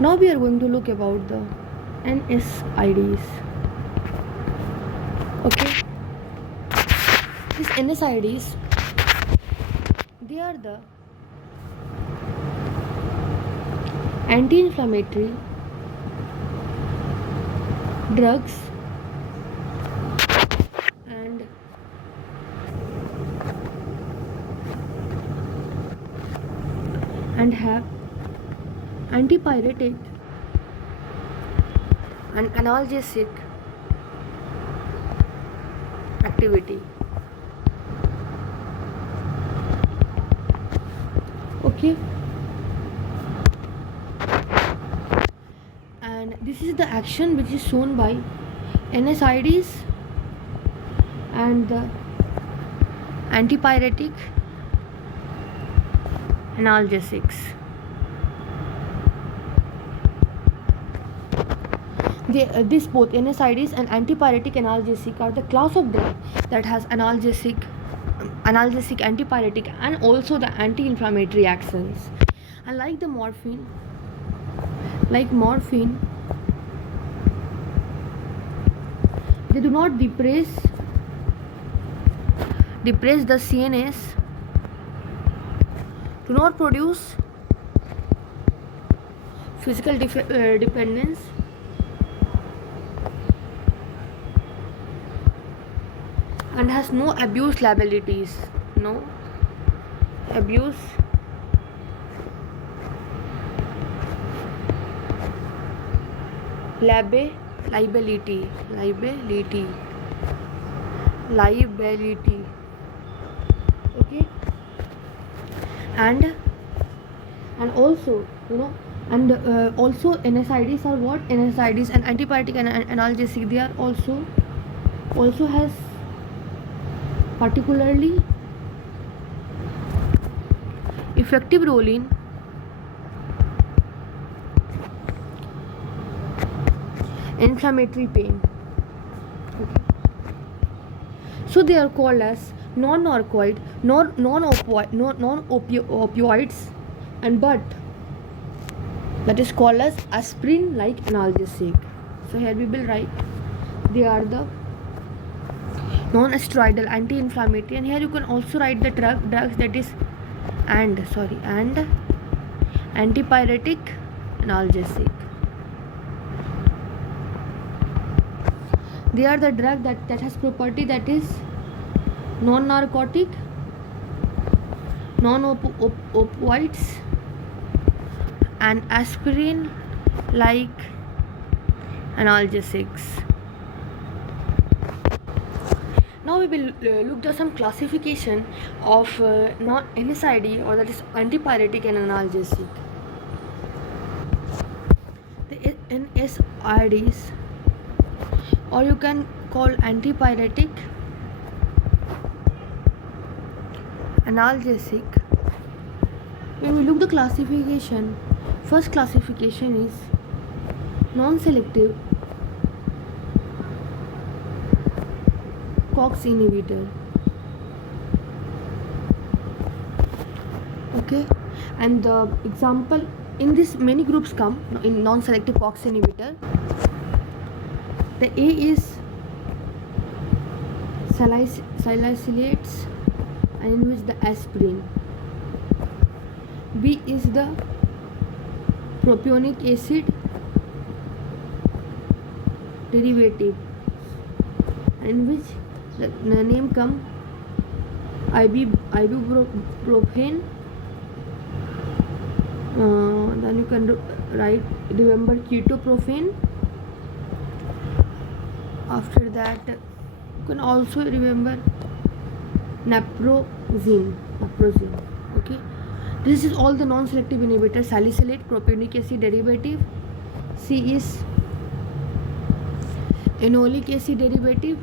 Now we are going to look about the NSAIDs. Okay, these NSAIDs, they are the anti-inflammatory drugs and have antipyretic and analgesic activity. Okay, and this is the action which is shown by NSAIDs and the antipyretic analgesics. This both NSAIDs and antipyretic analgesic are the class of drug that has analgesic, antipyretic, and also the anti-inflammatory actions. And like morphine, they do not depress the CNS, do not produce physical dependence, and has no abuse liabilities. No abuse liability. Okay, and also also NSAIDs are what? NSAIDs and antipyretic and analgesic, they are also has particularly effective role in inflammatory pain. Okay. So they are called as non-opioids, and but that is called as aspirin-like analgesic. So here we will write they are the non-steroidal anti-inflammatory, and here you can also write the drugs that is and antipyretic analgesic. They are the drug that has property that is non-narcotic, non-opioids, and aspirin-like analgesics. Now we will look at some classification of NSAID, or that is antipyretic and analgesic. The NSAIDs, or you can call antipyretic analgesic. When we look the classification, first classification is non-selective COX inhibitor. Okay, and the example in this many groups come in non-selective COX inhibitor. The A is salicylates, and in which the aspirin. B is the propionic acid derivative, in which the name come ibuprofen. Then you can remember ketoprofen. After that you can also remember naproxen. Okay, this is all the non-selective inhibitors: salicylate, propionic acid derivative. C is enolic acid derivative,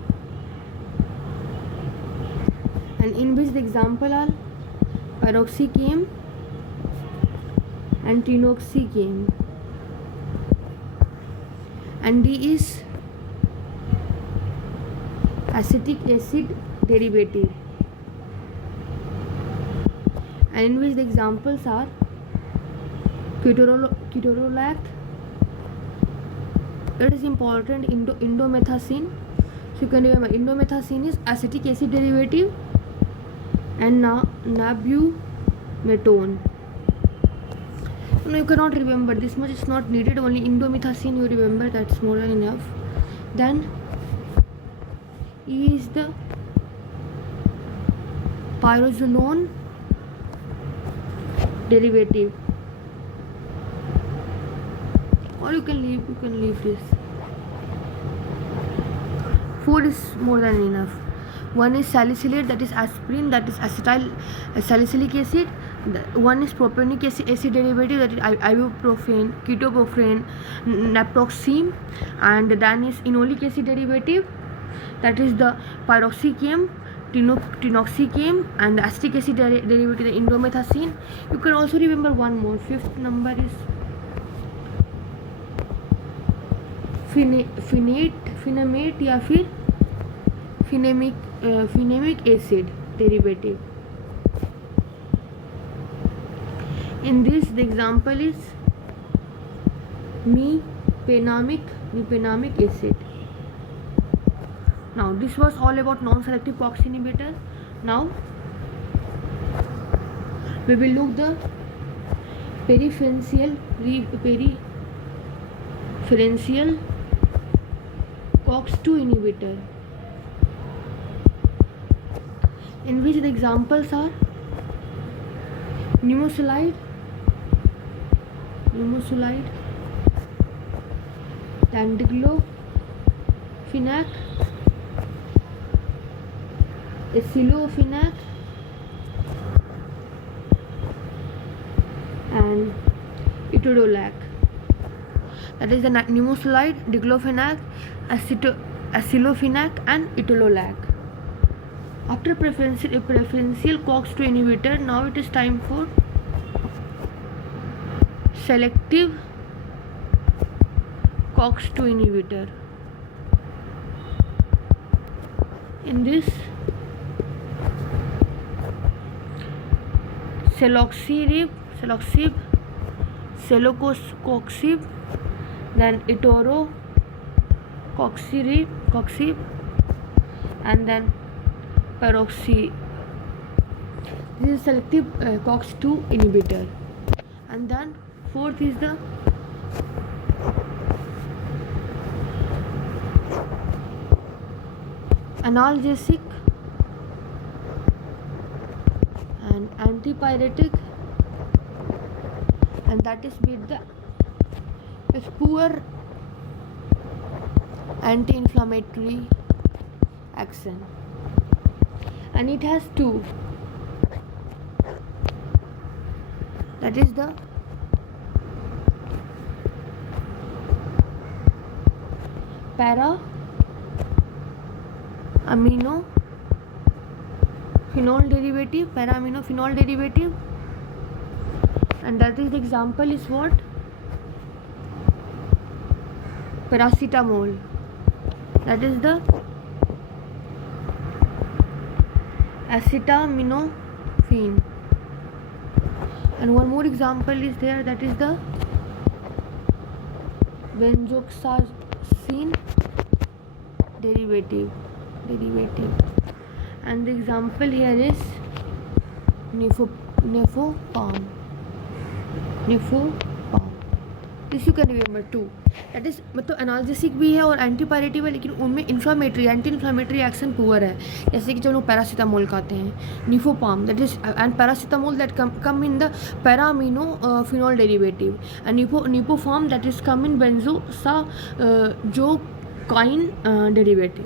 and in which the example are piroxicam and tinoxicam. And D is acetic acid derivative, and in which the examples are ketorolac that is important, indomethacin. So you can remember indomethacin is acetic acid derivative, and nabumetone. No, you cannot remember this much, it's not needed, only indomethacin you remember, that's more than enough. Then E is the pyrazolone derivative, or you can leave this. 4 is more than enough. 1 is salicylate, that is aspirin, that is acetyl salicylic acid. 1 is propionic acid derivative, that is ibuprofen, ketoprofen, naproxen. And then is enolic acid derivative, that is the piroxicam, tinoxicam, and the acetic acid derivative, the indomethacin. You can also remember one more. 5th number is फिनेमेट या फिर फिनेमिक acid derivative. In this, the example is mepenamic acid. Now this was all about non-selective COX inhibitor. Now we will look the preferential COX-2 inhibitor, in which the examples are nimesulide, then diclofenac, acylofenac, and etodolac. That is the nimesulide, diclofenac, acylofenac, and etodolac. After preferential COX-2 inhibitor, now it is time for selective COX-2 inhibitor. In this, celoxib, celecoxib, then etorocoxib, and then peroxib. This is selective COX-2 inhibitor. And then 4th is the analgesic and antipyretic, and that is with the poor anti-inflammatory action, and it has 2, that is the para-aminophenol derivative, and that is the example is what? Paracetamol, that is the acetaminophen. And one more example is there, that is the benzoxazine derivative. And the example here is nefopam. This you can remember too. That is मतलब analgesic भी है और एंटीपायरेटिव है, लेकिन उनमें anti inflammatory action poor है, जैसे कि जब लोग पैरासीटामोल खाते हैं, nefopam, that is and paracetamol that come in the paraaminophenol derivative, and nefopam that is come in benzoxazocine derivative.